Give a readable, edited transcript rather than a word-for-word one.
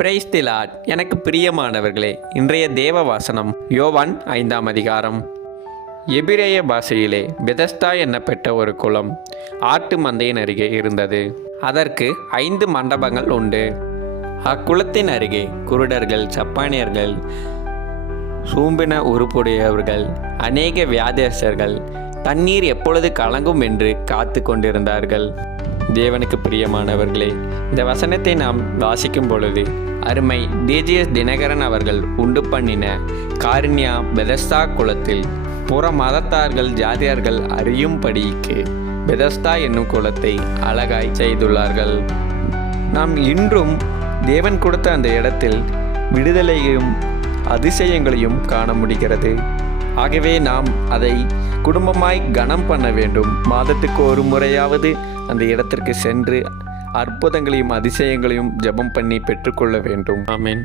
Praise the Lord. எனக்கு பிரியமானவர்களே, இன்றைய தேவ வாசனம் யோவான் 5ஆம் அதிகாரம். எபிரேய பாஷையிலே பெதஸ்தா என்னப்பட்ட ஒரு குளம் ஆட்டு மந்தையின் அருகே இருந்தது. அதற்கு 5 மண்டபங்கள் உண்டு. அக்குளத்தின் அருகே குருடர்கள், சப்பானியர்கள், சூம்பின உருப்புடையவர்கள், அநேக வியாதியஸ்தர்கள் தண்ணீர் எப்பொழுது கலங்கும் என்று காத்து கொண்டிருந்தார்கள். தேவனுக்கு பிரியமானவர்களே, இந்த வசனத்தை நாம் வாசிக்கும் பொழுது அருமை டிஜிஎஸ் தினகரன் அவர்கள் உண்டு பண்ணின காருண்யா பெதஸ்தா குளத்தில் புற மதத்தார்கள், ஜாதியார்கள் அறியும்படிக்கு பெதஸ்தா என்னும் குளத்தை அழகாய் செய்துள்ளார்கள். நாம் இன்றும் தேவன் கொடுத்த அந்த இடத்தில் விடுதலையும் அதிசயங்களையும் காண முடிகிறது. ஆகவே நாம் அதை குடும்பமாய் கனம் பண்ண வேண்டும். மாதத்துக்கு ஒரு முறையாவது அந்த இடத்திற்கு சென்று அற்புதங்களையும் அதிசயங்களையும் ஜெபம் பண்ணி பெற்றுக்கொள்ள வேண்டும். ஆமென்.